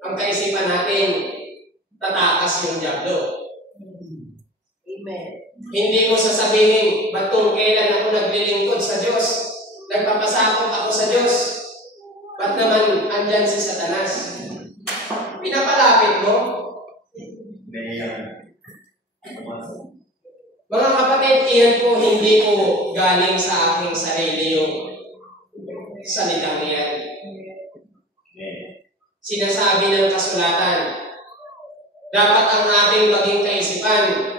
ang kaisipan natin, tatakas yung diablo. Amen. Hindi mo sasabihin, ba't kung kailan ako naglilingkod sa Diyos, nagpapasakop ako sa Diyos, ba't naman andyan si Satanas? Pinapalapit mo. Mga kapatid, iyan po hindi po galing sa aking sarili yung salitang iyan. Sinasabi ng kasulatan, dapat ang ating maging kaisipan,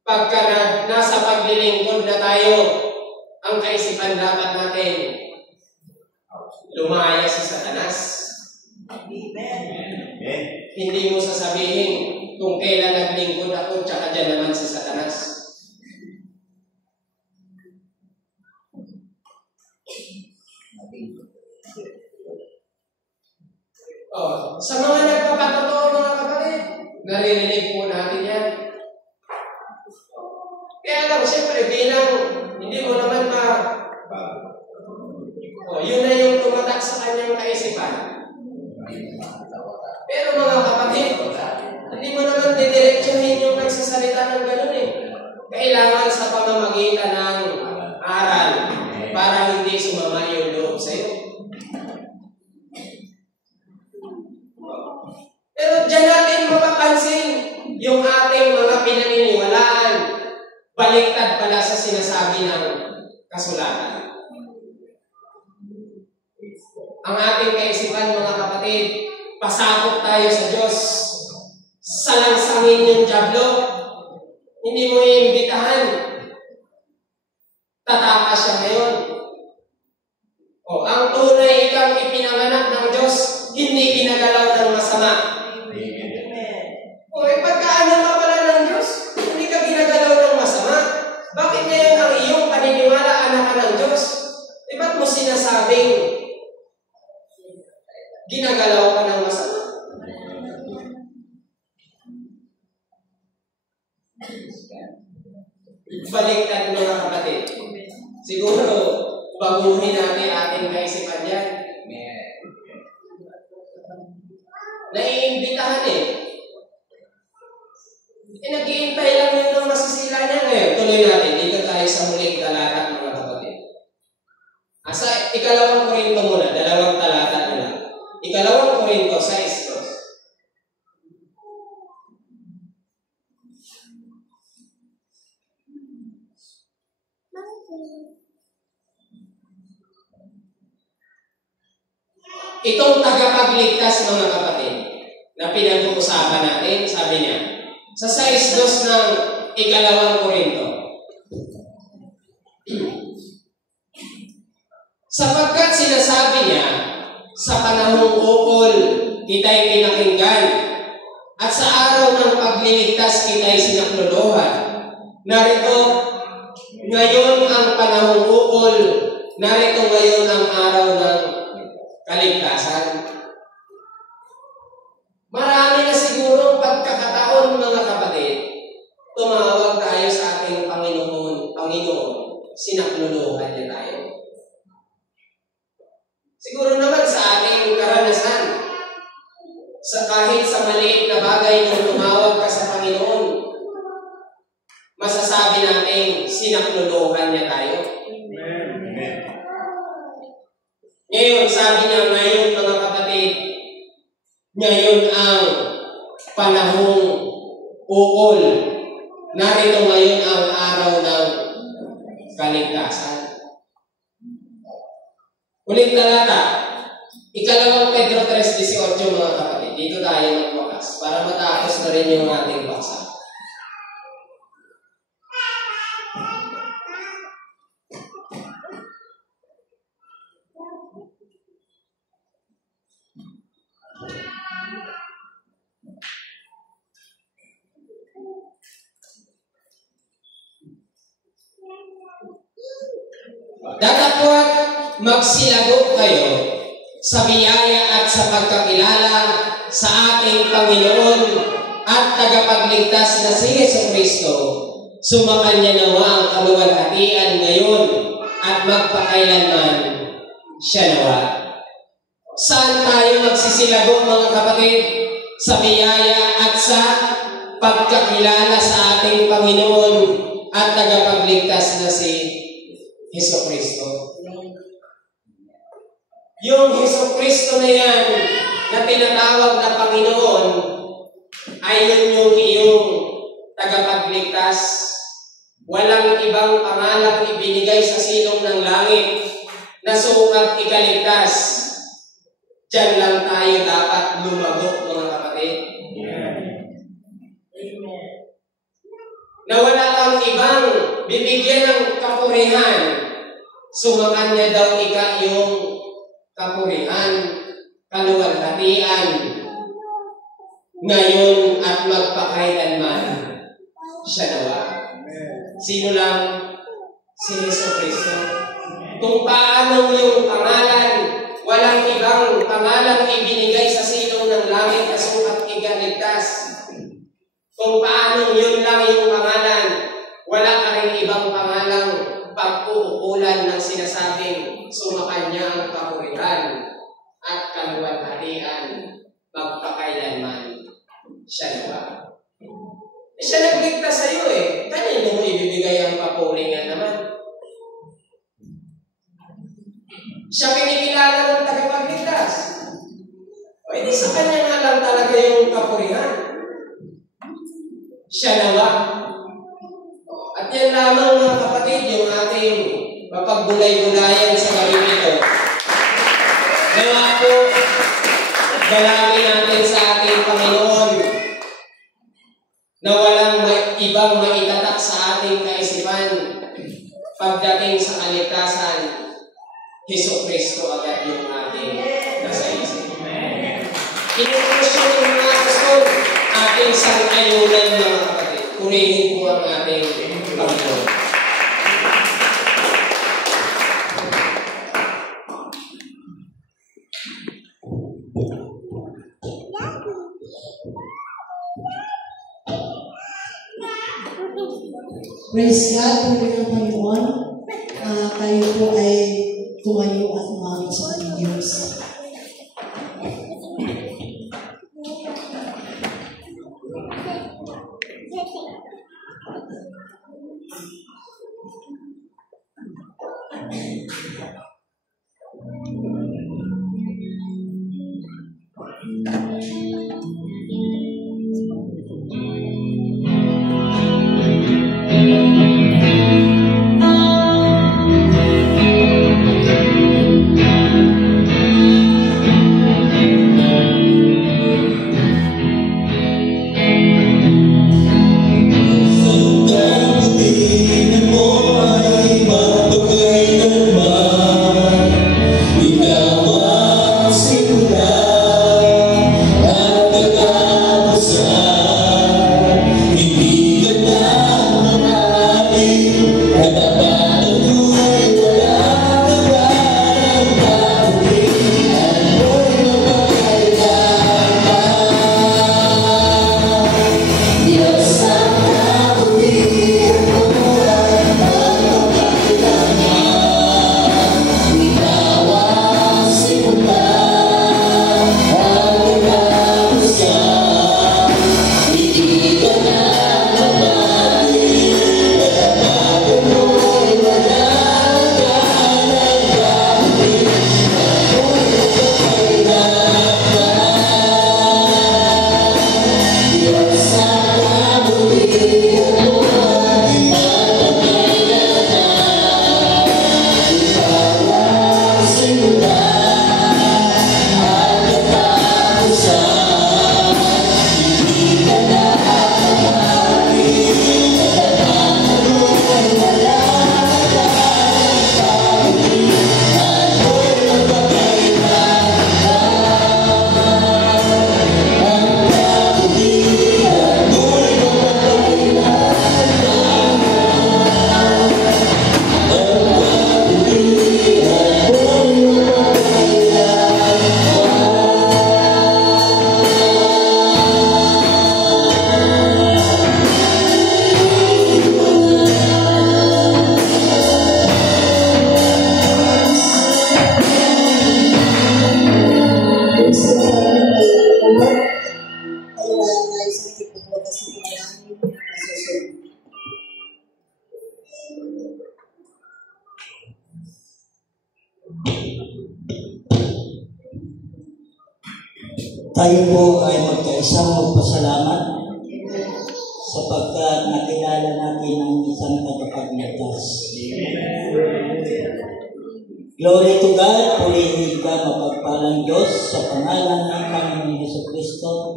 pagka nasa paglilingkod na tayo, ang kaisipan dapat natin, lumaya si Satanas. Amen. Hindi mo sasabihin kung kailan naglingkod ako, tsaka dyan naman si Satanas. Oh, sa mga nagpapatotoo mga kapatid, naririnig po natin yan. Kaya lang, siyempre, bilang hindi mo naman yun na yung tumatak sa kanyang kaisipan. Pero mga kapatid, hindi mo naman didiretsuhin yung nagsasalita ng gano'n eh. Kailangan sa pamamagitan ng aral para hindi sumama yung loob sa'yo. Pero dyan natin mapapansin yung ating mga pinaniniwalaan, baliktad pala sa sinasabi ng kasulatan. Ang ating kaisipan, mga kapatid, pasakop tayo sa Diyos. Salangsangin yung diablo. Hindi mo iimbitahan. Tatakas siya ngayon. O, ang tunay ikang ipinanganak ng Diyos, hindi ginagalaw ng masama. O, pagkaano ka pala ng Diyos, hindi ka ginagalaw ng masama. Bakit ngayon ang iyong paniniwala, anak ka ng Diyos? Ba't mo sinasabing ginagalaw ka ng masama? Baliktad mga kapatid. Siguro, baguhin natin ating kaisipan yan. Naiimbitahan eh. Nag-iintay lang yun ng masisila niya ngayon. Tuloy natin. Dito tayo sa huling talata mga kapatid. Sa ikalawang Korinto muna. Dalawang talata na lang. Ikalawang Korinto 6. Itong tagapagligtas mga kapatid na pinag-uusapan natin, sabi niya, sa 6:2 ng ikalawang Korinto, sapagkat sinasabi niya, sa panahong ukol, kita'y pinakinggan, at sa araw ng pagliligtas kita'y sinaklolohan. Narito ngayon ang panahong ukol, narito ngayon ang araw ng kaligtasan. Marami na sigurong pagkakataon mga kapatid, tumawag tayo sa ating Panginoon, sinaklolohan niya tayo. Siguro naman sa ating karanasan, kahit sa maliit na bagay nung tumawag ka sa Panginoon, masasabi natin sinaklolohan niya tayo. Ngayon, sabi niya, ngayon mga kapatid, ngayon ang panahong ukol. Narito ngayon ang araw ng kaligtasan. Ulit talata, ikalawang Pedro 3:18 mga kapatid. Dito tayo magwakas para matapos na rin yung ating basa. Datapwat magsilago kayo sa biyaya at sa pagkakilala sa ating Panginoon at tagapagligtas na si Jesucristo. Sumakanya nawa ang kaluwalhatian ngayon at magpakailanman siya nawa. Saan tayo magsisilago, mga kapatid? Sa biyaya at sa pagkakilala sa ating Panginoon at tagapagligtas na si Jesucristo. Yung Jesucristo na yan na tinatawag na Panginoon ay yun yung iyong tagapagligtas. Walang ibang pangalang ibinigay sa silong ng langit na sukat ikaligtas. Diyan lang tayo dapat lumago, mga kapatid. Amen. Na wala kang ibang bibigyan ng kapurihan. Sumakanya daw yung kapurihan, kaluwalhatian, ngayon at magpakailanman siya nawa. Sino lang? Si Jesucristo. Kung paano yung pangalan, walang ibang pangalang ibinigay sa silong ng langit na sukat igaligtas. Kung paano yun lang yung pangalan, wala ka rin ibang pangalang pag-uukulan ng sinasabing sumakanya ang kapurihan at kaluwalhatian magpakailanman siya nawa. Siya nagligtas sa iyo Kanino mo ibibigay ang papulingan naman? Siya kinikilala ng tagapagligtas. O hindi sa kanya nga lang talaga yung kapurihan. Siya nawa. At yan lamang, mga kapatid, yung ating mapagbulay-bulayan sa gabi nito. Nawa po, dalangin natin sa ating Panginoon na walang ibang maitatak sa ating kaisipan pagdating sa kaligtasan. Jesucristo agad yung ating nasa isip. Inukusyon ng mga Apostol, ating sang-ayunan, mga kapatid. Purihin po ang ating Panginoon. Praise God, puri ng Panginoon. Kayo po ay tumayo at umamit sa Diyos. Ikaw ang simula at pagkatapos Tayo po ay magkaisang magpasalamat sapagkat nakilala natin ang isang tagapagligtas. Glory to God, purihin ka mapagpalang Diyos sa pangalan ng Panginoon Jesucristo.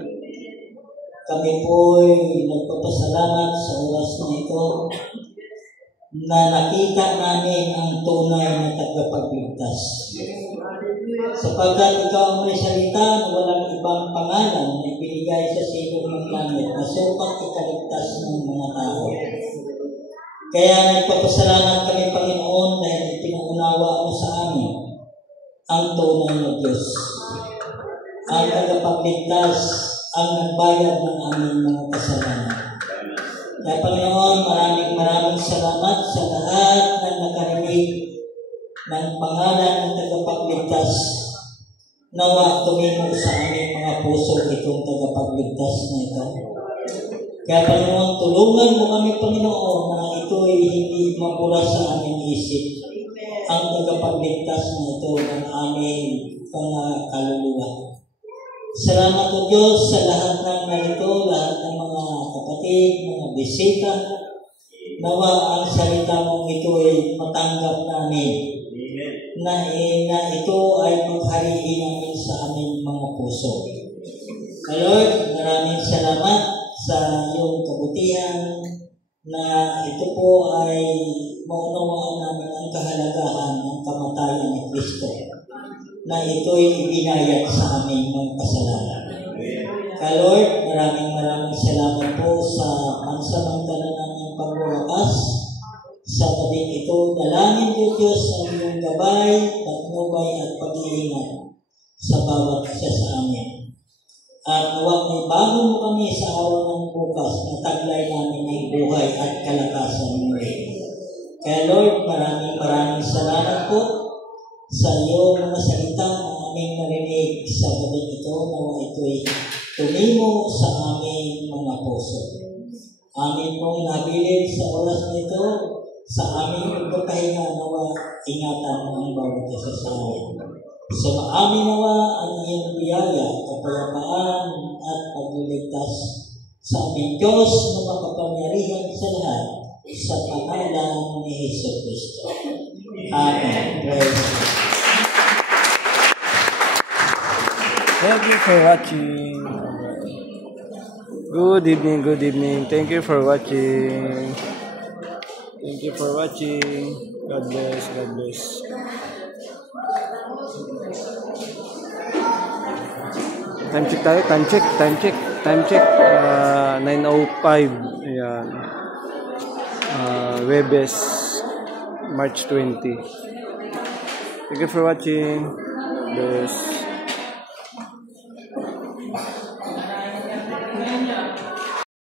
Kami po ay nagpapasalamat sa oras na ito na nakita namin ang tunay na tagapagligtas. Sapagkat ikaw ang may salita na walang ibang pangalan na ibinigay sa silong ng langit na sukat ikaligtas ng mga tao. Kaya nagpapasalamat kami, Panginoon, dahil ipinaunawa mo sa amin ang tunay na Diyos. Ang tagapagligtas, ang nagbayad ng aming mga kasalanan. Kaya Panginoon, maraming salamat sa lahat ng nakarinig ng pangalan ng tagapagligtas. Nawa tumimo sa aming mga puso itong tagapagligtas na ito. Kaya Panginoon, tulungan mo kami, Panginoon, na ito ay hindi mapura sa aming isip. Ang tagapagligtas na ito ng aming kaluluwa. Salamat o Diyos sa lahat ng narito, lahat ng mga kapatid, mga bisita. Nawa ang salita mong ito ay matanggap namin. Na ito ay maghariin namin sa aming mga puso. Lord, maraming salamat sa iyong kabutihan na ito po ay maunawaan namin ang kahalagahan ng kamatayan ni Kristo, na ito'y ibinayad sa aming mga kasalanan. Kaya Lord, maraming salamat po sa pansamantala ng pagwawakas sa tabing ito. Dalangin niyo Diyos ang iyong gabay, patnubay at pag-iingat sa bawat isa sa amin. At huwag may bago mo kami sa awa ng bukas na taglay namin ng buhay at kalakasan muli. Kaya Lord, maraming salamat po sa iyong mga salita na aming narinig sa gabi ito, na ito'y tumimo sa aming mga puso. Amin pong nabilin sa oras nito, sa aming pagpapahinga, nawa ingatan ang bawat isa sa amin. Sa maamin nawa ang iyong biyaya, kapayapaan at pagliligtas sa aming Diyos na makapangyarihan sa lahat, sa pangalan ni Jesucristo. Amen. Praise God. Thank you for watching. Good evening. Thank you for watching. God bless. Time check tayo. Time check. 9:05. Ayan. Webes, March 20. Thank you for watching. God bless.